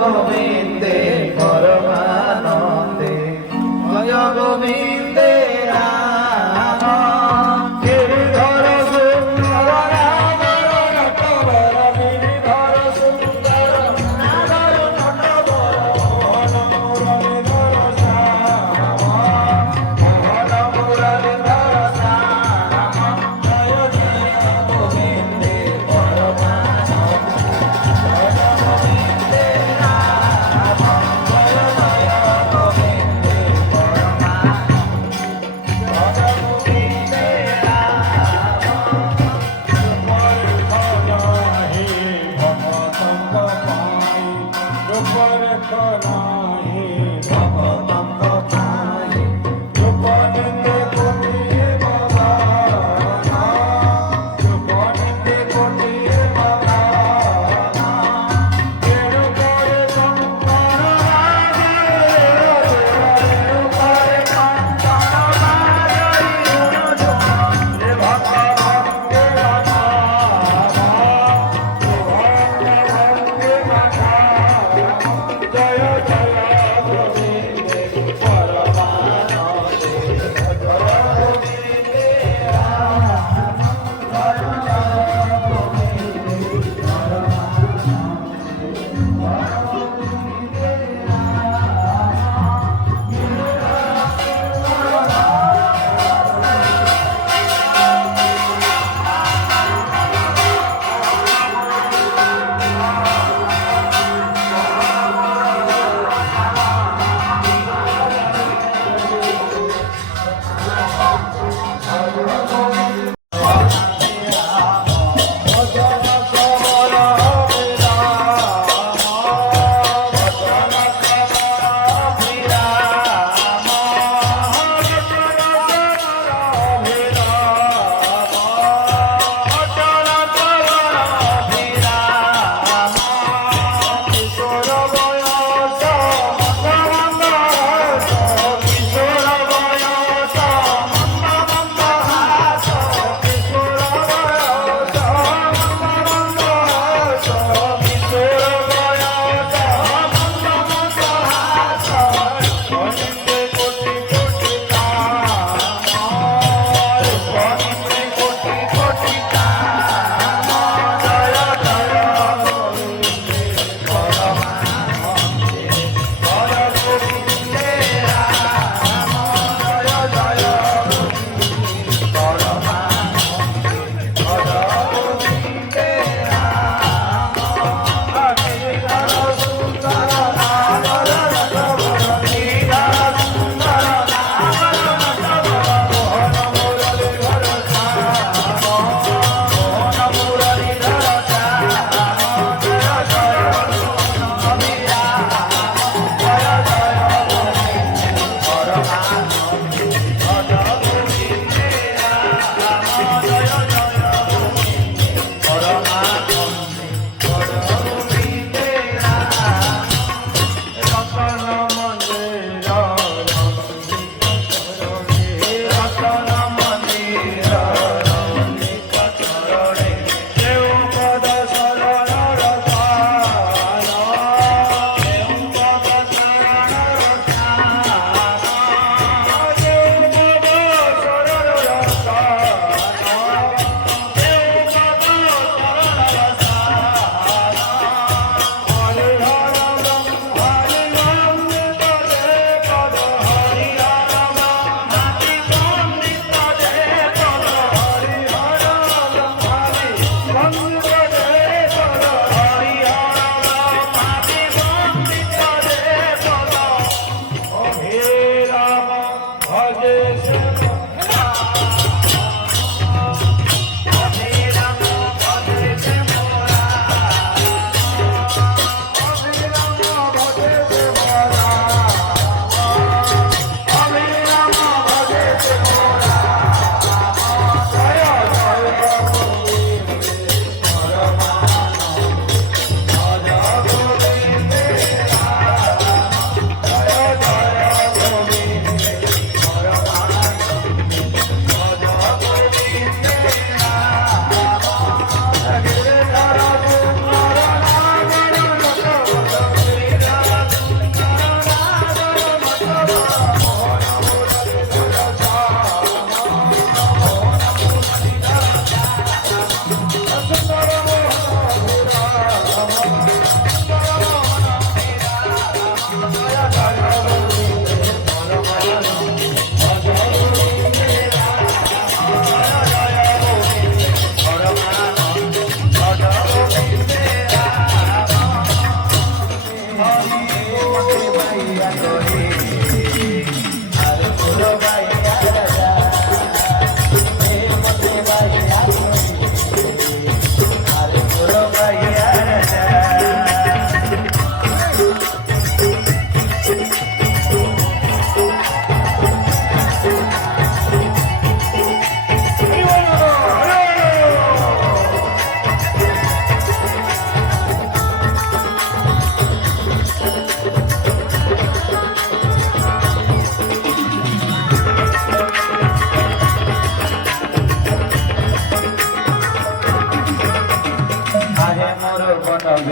গোবিন্দে পরমানন্দে জয় গোবিন্দে রাম গিরিধর সুন্দর রাম নটবর গিরিধর সুন্দর নাগর নটবর মুরলীধর শ্যাম মুরলীধর শ্যাম জয় জয় গোবিন্দে জয় জয়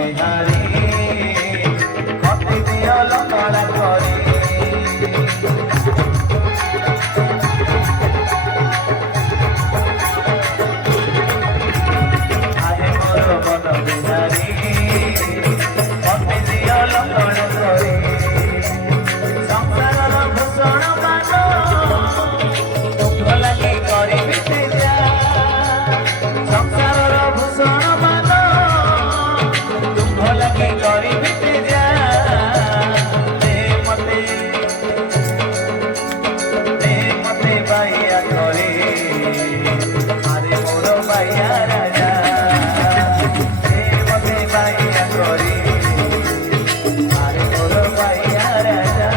বিহারী কতি দিও লঙ্গড়া করি আহে মোর মন বিহারী কতি দিও লঙ্গড়া করি সংসারর ভূষণ মান দুঃখ লাগি করি বিতে যা সংসারর ভূষণ মান দুঃখ লাগি করি বিতে যা দে মতে বাইয়া করে আরে মোর বাইয়া রাজা দে মতে বাইয়া করে আরে মোর বাইয়া রাজা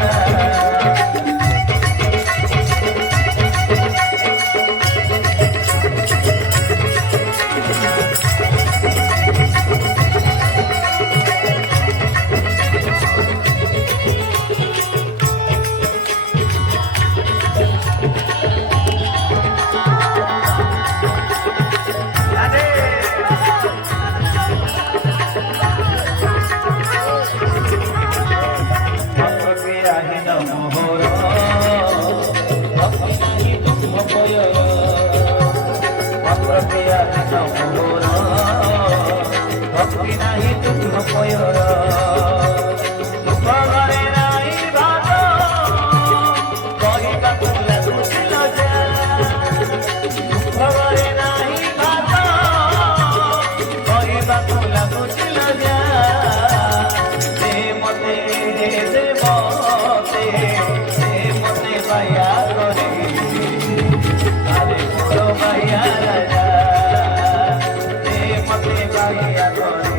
ভক্তি নাহি দুঃখ পয়র দুঃখ ঘরে নাই ভাগ কহিବାକୁ লাগুছিল যা দুঃখ ঘরে নাই ভাগ কহিବାକୁ লাগুছিল যা দে মতে বাইয়া করে আরে মোর বাইয়া রাজা মতে বাইয়া করে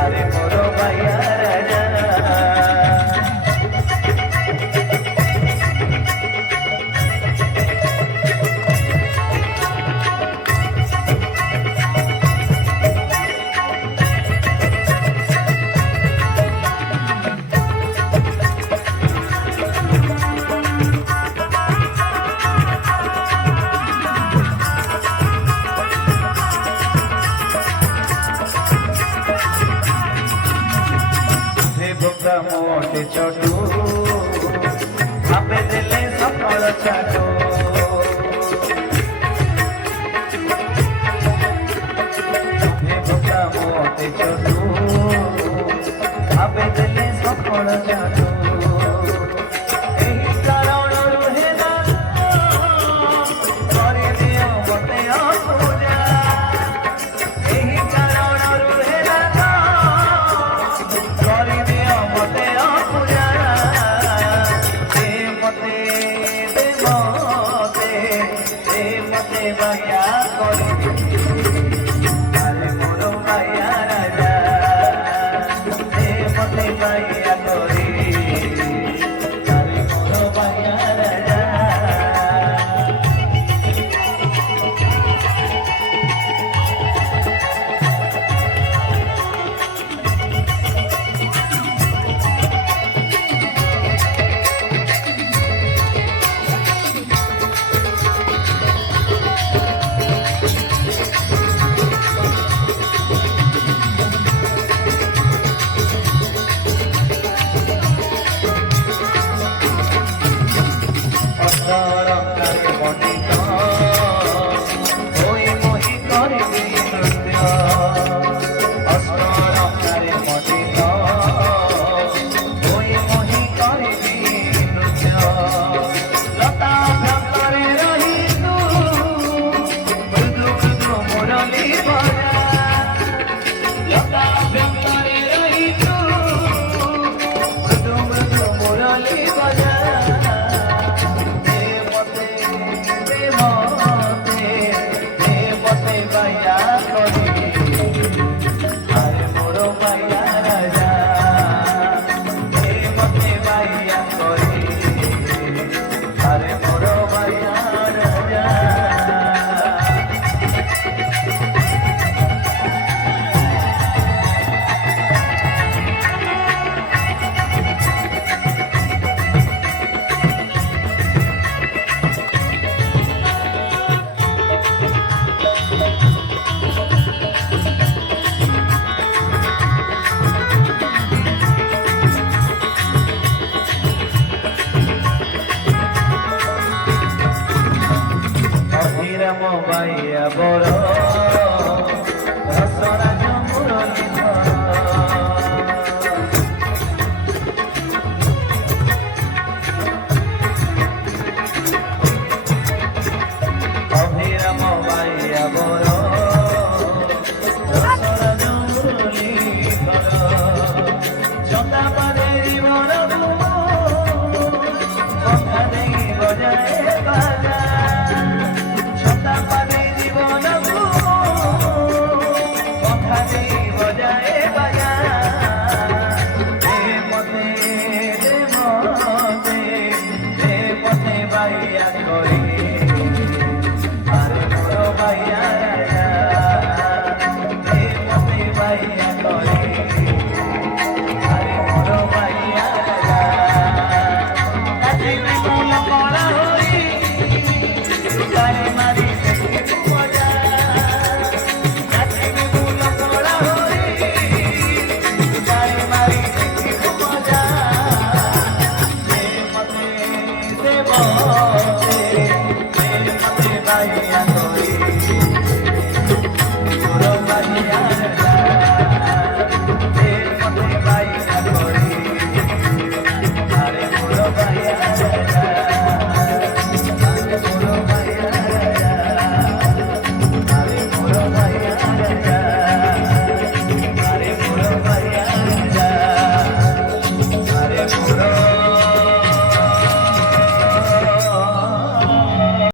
আরে মোর বাইয়া রাজা মোটে চটু ভাবে দিলে সকাল চাটু মোটে চটু ভাবে দিলে সকাল চাটু এই কারণରୁ হেলা କରିଦିଅ ମତେ ଅପୂଜା ଏହି କାରଣରୁ ହେଲା କରିଦିଅ ମତେ ଅପୂଜା ଦେ ମତେ ବାୟା କରି ଆରେ ମୋର ବାୟା ରାଜା ଦେ ମତେ ବାୟା କରି ଆରେ ମୋର ବାୟା ରାଜା করে